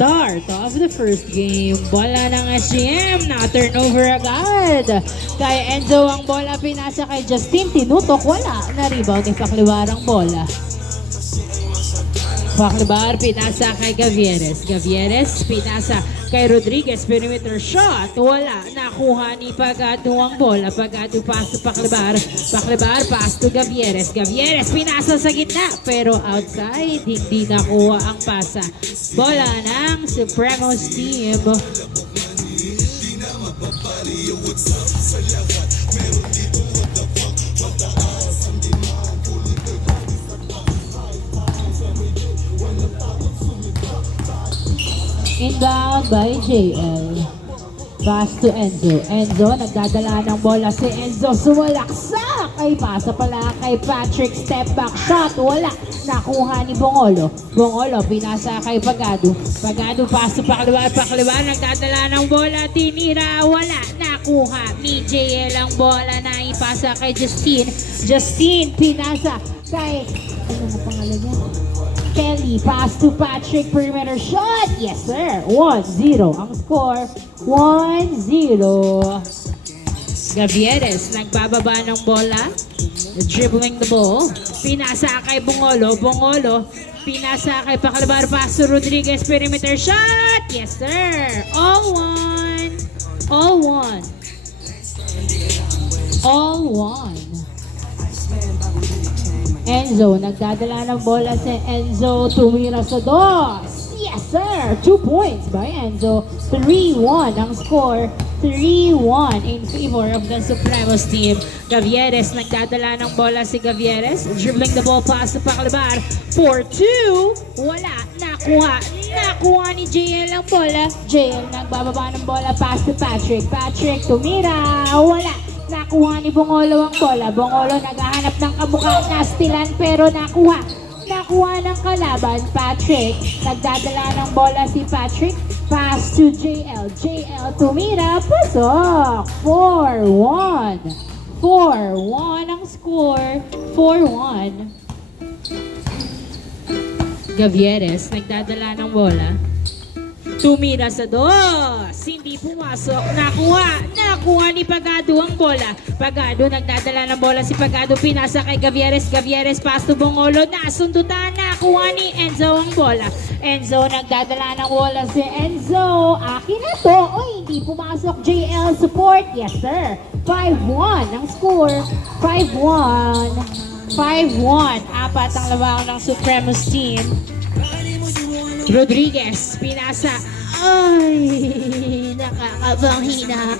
Start of the first game. Bola ng SGM. Na-turnover agad. Kay Enzo ang bola. Pinasa kay Justin. Tinutok. Wala. Na-rebound ni Paklibarang bola. Paklibar. Pinasa kay Gavieres. Gavieres. Pinasa kay Rodriguez. Perimeter shot. Wala. Nakuha ni Pagado ang bola. Pagado pass to Paklibar. Paklibar pass to Gavieres. Gavieres. Pinasa sa gitna. Pero outside. Hindi nakuha ang pasa. Bola ng Supremos team. Inbound by JL. Pass to Enzo. Enzo, nagdadala ng bola si Enzo. Sumalaksak! Ay, pasa pala kay Patrick. Step back shot. Wala. Nakuha ni Bongolo. Bongolo, pinasa kay Pagado. Pagado, pass to Paklibar. Paklibar, nagdadala ng bola. Tinira. Wala. Nakuha ni JL ang bola na ipasa kay Justin. Justin, pinasa kay... Ano na pangalan niya? Kelly, pass to Patrick, perimeter shot. Yes, sir. 1-0 ang score. 1-0. Gavieres, nagbababa ng bola. Dribbling the ball. Pinasa kay Bongolo. Bongolo, pinasa kay Paklibar. Pass to Rodriguez, perimeter shot. Yes, sir. All one. All one. All one. Enzo, nagdadala ng bola si Enzo, tumira sa dos. Yes, sir! 2 points by Enzo. 3-1 ang score. 3-1 in favor of the Supremos team. Gavieres, nagdadala ng bola si Gavieres. Dribbling the ball pass to Paklibar. 4-2. Wala. Nakuha. Nakuha ni JL ang bola. JL, nagbababa ng bola. Pass to Patrick. Patrick, tumira. Wala. Nakuha ni Bongolo ang bola. Bongolo naghahanap ng kamukha na stilan pero nakuha. Nakuha ng kalaban. Patrick. Nagdadala ng bola si Patrick. Pass to JL. JL tumira. Pasok. 4-1. 4-1 ang score. 4-1. Gavieres. Nagdadala ng bola. Tumira sa dos. Hindi pumasok. Nakuha. Nakuha ni Pagado ang bola. Pagado, nagdadala ng bola si Pagado. Pinasa kay Gavieres. Gavieres, pass to Bongolo. Nasundutan. Nakuha ni Enzo ang bola. Enzo, nagdadala ng bola si Enzo. Akin na to. Oy, hindi pumasok. JL support. Yes, sir. 5-1 ang score. 5-1. 5-1. Apat ang labaw ng Supremos team. Rodriguez, pinasa. Ay, nakakabanghina.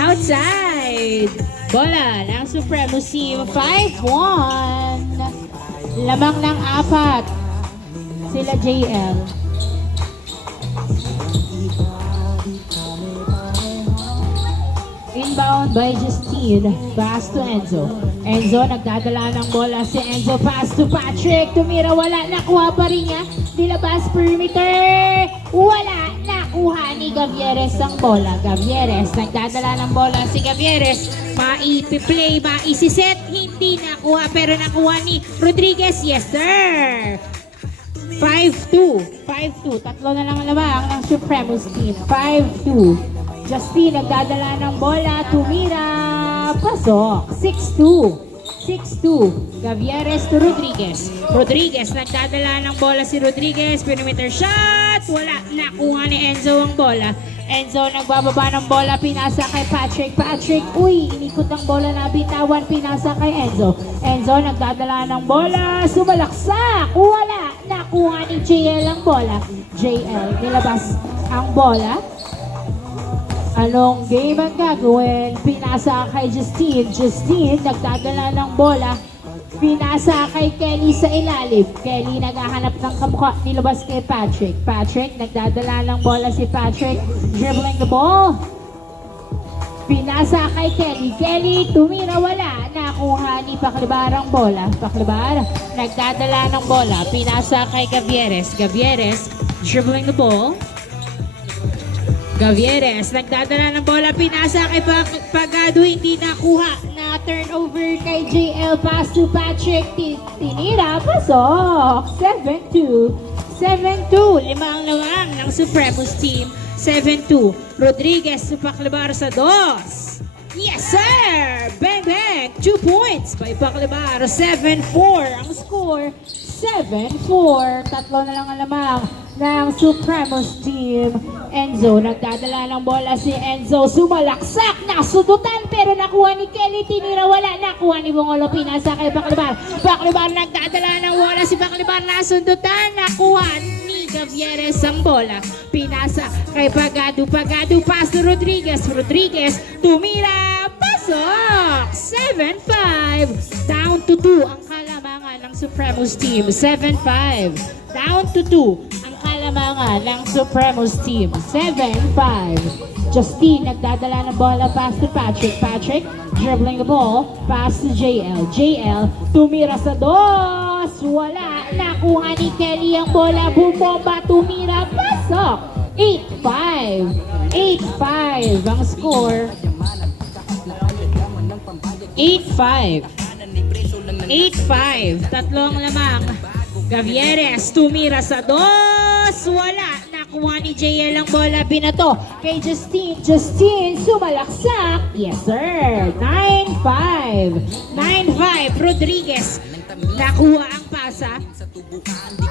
Outside. Bola ng Supremos team. 5-1. Lamang ng apat. Sila JL. Inbound by Justine. Pass to Enzo. Enzo, nagdadala ng bola si Enzo. Pass to Patrick. Tumira, wala. Nakuha pa rin niya. Nilabas perimeter. Wala. Nakuha ni Gavieres ang bola. Gavieres, nagdadala ng bola si Gavieres. Maipi-play, maisiset. Hindi nakuha, pero nakuha ni Rodriguez. Yes, sir. 5-2. 5-2. Tatlo na lang ang labang ng Supremos team. 5-2. Justin, nagdadala ng bola. Tumira. Pasok. 6-2. 6-2. Gavieres to Rodriguez. Rodriguez, nagdadala ng bola si Rodriguez. Perimeter shot. Wala. Nakuha ni Enzo ang bola. Enzo, nagbababa ng bola. Pinasa kay Patrick. Patrick, uy, inikot ng bola na bitawan. Pinasa kay Enzo. Enzo, nagdadala ng bola. Sumalaksak. Wala. Nakuha ni JL ang bola. JL, nilabas ang bola. Anong game ang gagawin? Pinasa kay Justine. Justine, nagdadala ng bola. Pinasa kay Kelly sa ilalim. Kelly, naghahanap ng kamukha. Nilabas kay Patrick. Patrick, nagdadala ng bola si Patrick. Dribbling the ball. Pinasa kay Kelly. Kelly, tumira, wala. Nakuha ni Paklibar ang bola. Paklibar, nagdadala ng bola. Pinasa kay Gavieres. Gavieres, dribbling the ball. Gavieres, nagdadala ng bola, pinasa kay Pagado, hindi nakuha. Na turnover kay JL, pass to Patrick, tinira, pasok. 7-2. 7-2. Limang ng Supremos team. 7-2. Rodriguez Paclibar sa dos. Yes, sir! Bang, bang! 2 points by Paclibar. 7-4 ang score. 7-4. Tatlo na lang ang lamang ng Supremos team. Enzo, nagdadala ng bola si Enzo. Sumalaksak, nasudutan, pero nakuha ni Kelly. Tinira, wala. Nakuha ni Bongolo. Pinasa kay Paclibar. Paclibar, nagdadala ng bola si Paclibar. Nasundutan, nakuha ni Gavieres ang bola. Pinasa kay Pagado. Pagado, pass to Rodriguez. Rodriguez, tumira, pasok! 7-5. Down to 2 ang kalamangan ng Supremos team. 7-5. Down to 2 ang kalamangan ng Supremos team. 7-5. Justine nagdadala ng bola, pass to Patrick. Patrick dribbling the ball, pass to JL. JL tumira sa dos. Wala. Nakuha ni Kelly ang bola. Bumomba, tumira, pasok. 8-5. 8-5 ang score. 8-5. 8-5. Tatlong lamang. Gavieres tumira sa dos. Wala. Nakuha ni JL ang bola. Binato kay Justine. Justine sumalaksak. Yes, sir. 9-5. 9-5. Rodriguez. Nakuha ang pasa.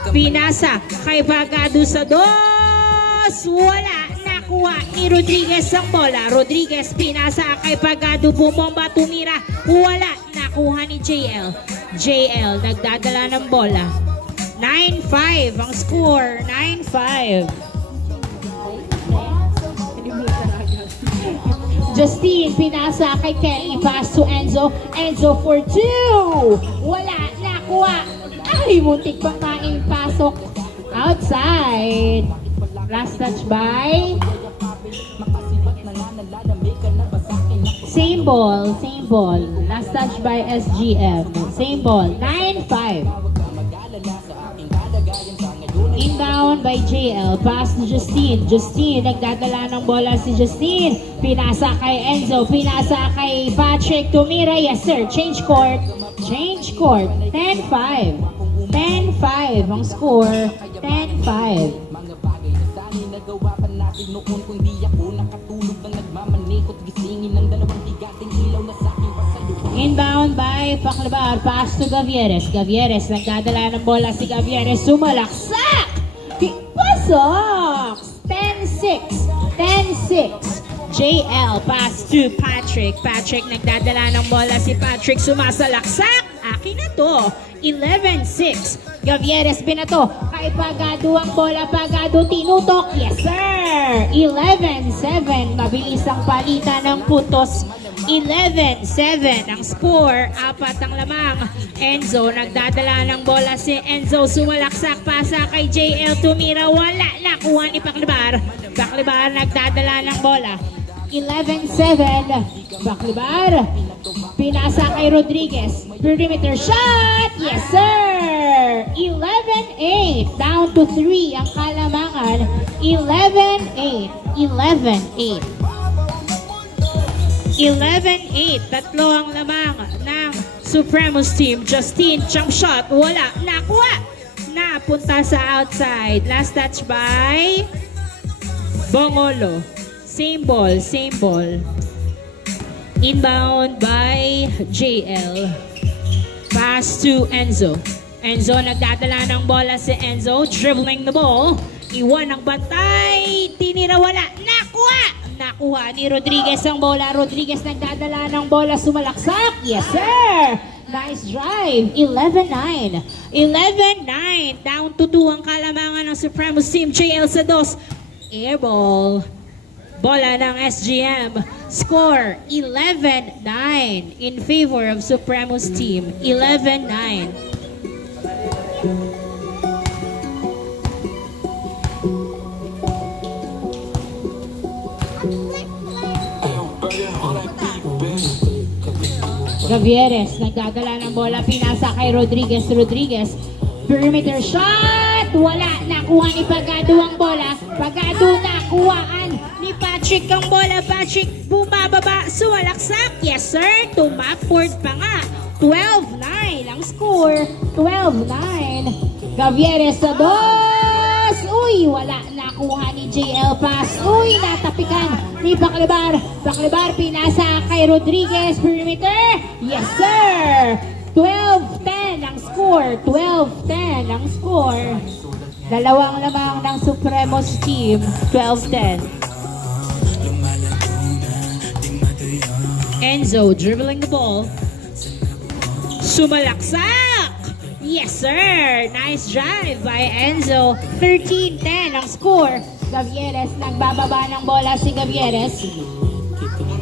Pinasa kay Pagado sa dos. Wala. Nakuha ni Rodriguez ang bola. Rodriguez pinasa kay Pagado. Bumomba, tumira. Wala. Nakuha ni JL. JL nagdadala ng bola. 9-5 ang score. 9-5. Justine pinasa kay Kelly. Pass to Enzo. Enzo for 2. Wala. Nakuha. Ay, muntik pang maipasok. Outside. Last touch by same ball. Last touch by SGM. Same ball. 9-5. Inbound by JL. Pass to Justine. Justine, nagdadala ng bola si Justine. Pinasa kay Enzo. Pinasa kay Patrick. Tumira. Yes, sir. Change court. 10-5. 10-5 ang score. 10-5. Nagawa pa natin noon kung di ako nakatulog ng nagmamanikot gisingin ng dalawang bigating ilaw na sa aking pasalubong. Inbound by Paclibar. Pass to Gavieres. Gavieres, nagdadala ng bola si Gavieres. Sumalaksak! Pasok! 10-6. 10-6. JL, pass to Patrick. Patrick, nagdadala ng bola si Patrick. Sumasalaksak! Akin na to. 11-6. Gavieres binato. Kay Pagado ang bola. Pagado tinutok. Yes, sir! 11-7. Mabilis ang palitan ng putos. 11-7 ang score. Apat ang lamang. Enzo, nagdadala ng bola si Enzo. Sumalaksak, pasa kay JL. Tumira, wala. Nakuha ni Paclibar. Paclibar, nagdadala ng bola. 11-7. Paclibar. Pinasa kay Rodriguez. Perimeter shot! Yes, sir! 11-8. Down to 3 ang kalamangan. 11-8. 11-8. 11-8. Tatlo ang lamang ng Supremos team. Justine, jump shot. Wala. Nakuha. Napunta sa outside. Last touch by Bongolo. Same ball. Inbound by JL. Pass to Enzo. Enzo, nagdadala ng bola si Enzo. Dribbling the ball. Iwan ang bantay. Tinira, wala. Nakuha ni Rodriguez ang bola. Rodriguez nagdadala ng bola. Sumalaksak. Yes, sir! Nice drive. 11-9. 11-9. Down to 2 ang kalamangan ng Supremos team. JL sa dos. Air ball. Bola ng SGM. Score 11-9 in favor of Supremos team. 11-9. Gavieres, nagdadala ng bola, pinasa kay Rodriguez. Rodriguez, perimeter shot! Wala, nakuha ni Pagado ang bola. Pagado, nakuhaan ni Patrick ang bola. Patrick, bumababa, suwalaksak. Yes, sir, tumapward pa nga. 12-9 ang score. 12-9. Gavieres sa dos! Uy, wala. Nakuha ni JL pass. Uy, natapikan ni Paclibar. Paclibar, pinasa kay Rodriguez. Perimeter. Yes, sir. 12-10 ang score. 12-10 ang score. Dalawang lamang ng Supremos team. 12-10. Enzo dribbling the ball. Sumalaksak! Yes, sir! Nice drive by Enzo. 13-10 ang score. Gavieres, nagbababa ng bola si Gavieres.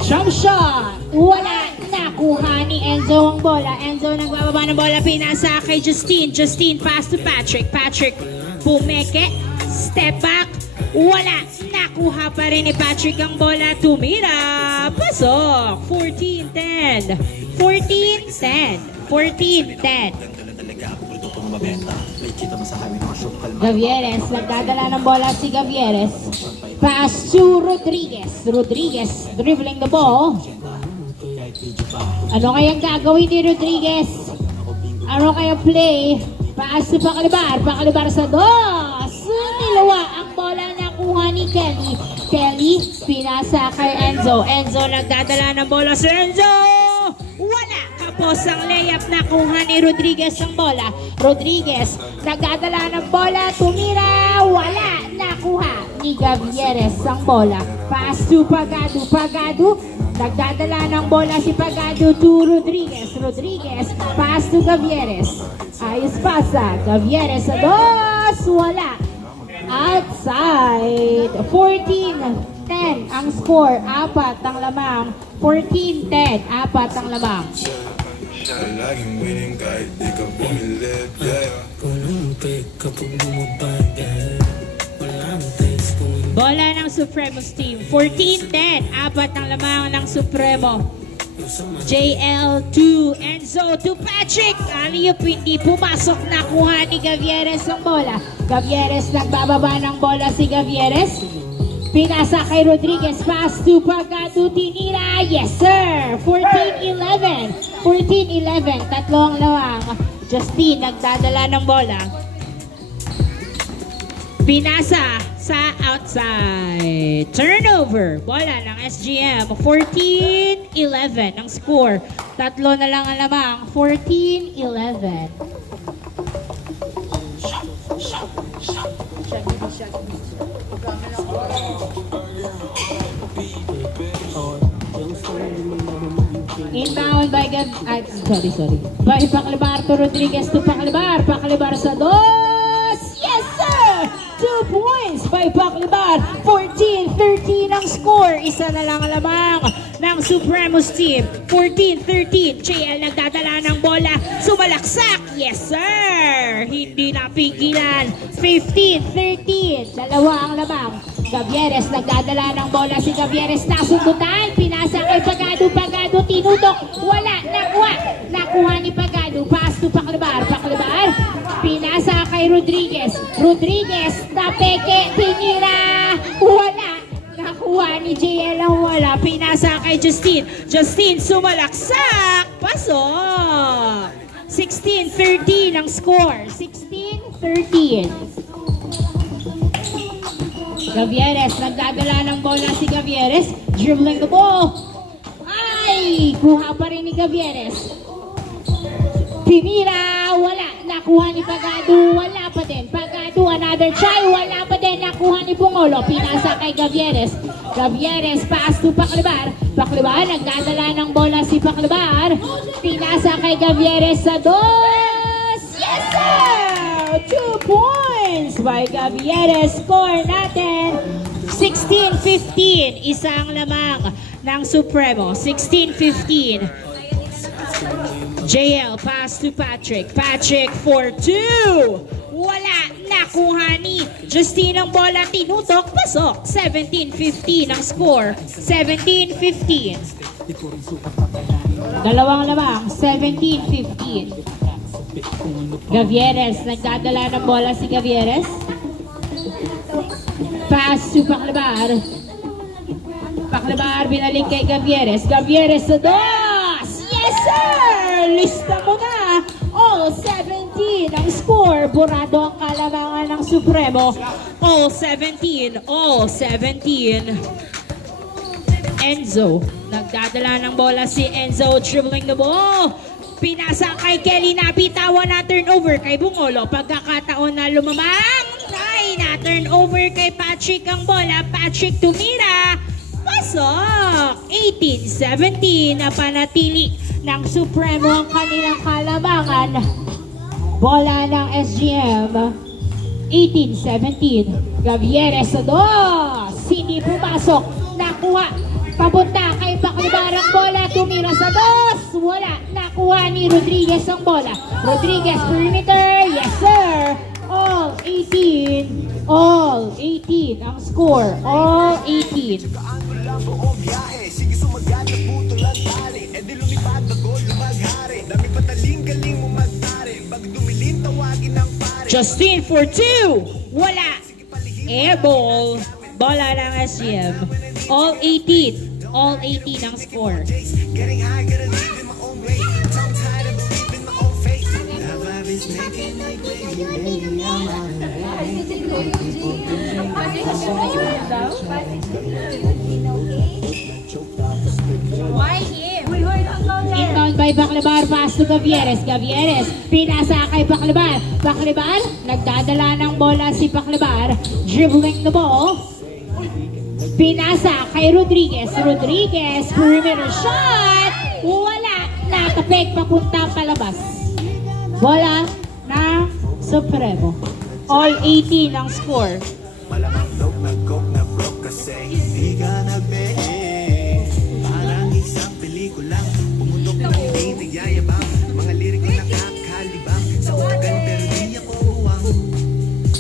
Jump shot! Wala! Nakuha ni Enzo ang bola. Enzo nagbababa ng bola. Pinasa kay Justine. Justine pass to Patrick. Patrick pumeke. Step back. Wala! Nakuha pa rin ni Patrick ang bola. Tumira! Pasok! 14-10. 14-10. 14-10. Gavieres, nagdadala ng bola si Gavieres. Pass to Rodriguez. Rodriguez dribbling the ball. Ano kayang gagawin ni Rodriguez? Ano kayang play? Pass to Paclibar. Paclibar sa dos. Nilawa ang bola na kuha ni Kelly. Kelly, pinasa kay Enzo. Enzo, nagdadala ng bola si Enzo. Wala! Kapos ang layup na kuha ni Rodriguez ang bola. Rodriguez, nagdadala ng bola. Tumira. Wala! Nakuha ni Gavieres ang bola. Pass to Pagado. Pagado, nagdadala ng bola si Pagado to Rodriguez. Rodriguez, pass to Gavieres. Ayos pasa. Gavieres sa dos. Wala. Outside. 14-10 ang score. Apat ang lamang. 14-10. Apat ang lamang. Laging winning kahit di ka bumilib, yeah. Kulumpik kapag bumabagay. Walang taste kung Bola ng Supremos team. 14-10. Apat ang lamang ng Supremo. JL2. Enzo to Patrick. Aliyup hindi pumasok. Nakuha ni Gavieres ang bola. Gavieres, nagbababa ng bola si Gavieres. Pinasa kay Rodriguez. Pass to Pagado. Tinira. Yes, sir. 14-11. 14-11. Tatlo ang lawang. Justine, nagdadala ng bola. Pinasa sa outside. Turnover. Bola ng SGM. 14-11 ang score. Tatlo na lang ang lamang. 14-11. Inbound by sorry. By Paclibar to Rodriguez to Paclibar. Paclibar sa dos. Yes, sir! 2 points by Paclibar. 14-13 ang score. Isa na lang lamang ng Supremos team. 14-13. JL nagdadala ng bola. Sumalaksak. Yes, sir! Hindi napigilan. 15-13. Dalawa ang lamang. Gavieres, nagdadala ng bola si Gavieres. Nasundutan. Pinasa kay Pagado. Pagado, tinudok. Wala. Nakuha. Nakuha ni Pagado. Pass to Paclibar. Paclibar. Pinasa kay Rodriguez. Rodriguez, napeke. Tinira. Wala. Nakuha ni JL ang wala. Pinasa kay Justine. Justine, sumalaksak. Pasok. 16-13 ang score. 16-13. Gavieres, nagdadala ng bola si Gavieres. Dribbling the ball. Ay! Kuha pa rin ni Gavieres. Tinira. Wala. Nakuha ni Pagado. Wala pa din. Pagado, another try. Wala pa din. Nakuha ni Pungolo. Pinasa kay Gavieres. Gavieres, pass to Paclibar. Paclibar, nagdadala ng bola si Paclibar. Pinasa kay Gavieres sa dos. Yes, sir! 2 points by Gavieres. Score natin 16-15. Isang lamang ng Supremo. 16-15. JL pass to Patrick. Patrick for 2. Wala. Nakuha ni Justine ang bola. Tinutok. Pasok. 17-15 ang score. 17-15. Dalawang lamang. 17-15. Gavieres, nagdadala ng bola si Gavieres. Pass to Paclibar. Paclibar, binalik kay Gavieres. Gavieres sa dos! Yes, sir! Lista mo na! All 17 17 ang score. Burado ang kalamangan ng Supremo. All 17. Enzo. Nagdadala ng bola si Enzo. Dribbling the ball. Pinasa kay Kelly. Napitawan na turnover kay Bungolo. Pagkakataon na lumamang. Ay, na turnover kay Patrick ang bola. Patrick tumira. Pasok! 18-17 na panatili ng Supremo ang kanilang kalamangan. Bola ng SGM. 18-17. Gavieres sa dos. Hindi pumasok. Nakuha. Papunta kay Baclabar ang bola. Tumira sa dos. Wala. Nakuha ni Rodriguez ang bola. Rodriguez perimeter. Yes sir. All 18. All 18 ang score. All 18. buong biyahe. Sige sumagat na puto lang tali. E di lumipad bago lumaghari. Dami pataling galing mo magtari. Pag dumilin tawagin ng pare. Justin for 2. Wala. Air ball. Bola ng SGM. All 18. All 18 ang score. Getting high, gotta live in my own way. Tongue tied and believe in my own faith. Love life is making me crazy, baby. I'm on Inbound by Baclabar, pass to Gavieres. Gavieres, pinasa kay Baclabar. Baclabar, nagdadala ng bola si Baclabar. Dribbling the ball. Pinasa kay Rodriguez. Rodriguez, perimeter shot. Wala. Natapik papunta palabas. Bola ng Supremo. All 18 ang score. Malamang coke na broke kasi hindi ka nagbe. Parang isang pelikulang pumutok na hindi nagyayabang. Mga lirik na nakakalibang sa organ pero di ako uwang.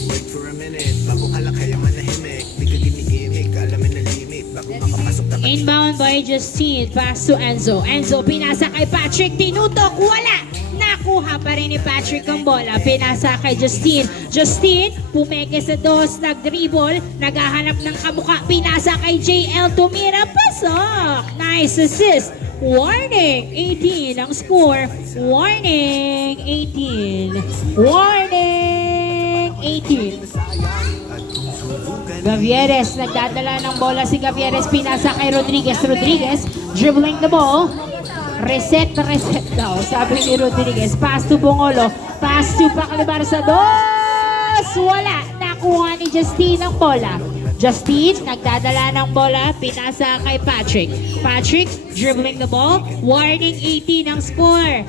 Wait for a minute, bago ka lang kaya manahimik. Di ka ginigimik, alamin na limit. Bago makapasok dapat Inbound by Justine, pass to Enzo. Enzo, pinasa kay Patrick, tinutok, wala! Nakuha pa rin ni Patrick ang bola, pinasa kay Justine. Justine, pumeke sa dos, nag-dribble, naghahanap ng kamuka, pinasa kay JL, tumira, pasok! Nice assist! Warning! 18 ang score. Warning! 18. Warning! 18. Gavieres, nagdadala ng bola si Gavieres, pinasa kay Rodriguez. Rodriguez, dribbling the ball. Reset daw, sabi ni Rodriguez. Pass to Bungolo, pass to Baclabar sa dos. Wala, nakuha ni Justine ang bola. Justine, nagdadala ng bola, pinasa kay Patrick. Patrick, dribbling the ball. Warning, 18 ang score.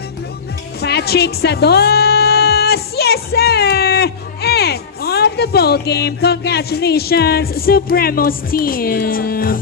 Patrick sa dos. Yes, sir! And of the ball game, congratulations, Supremos team.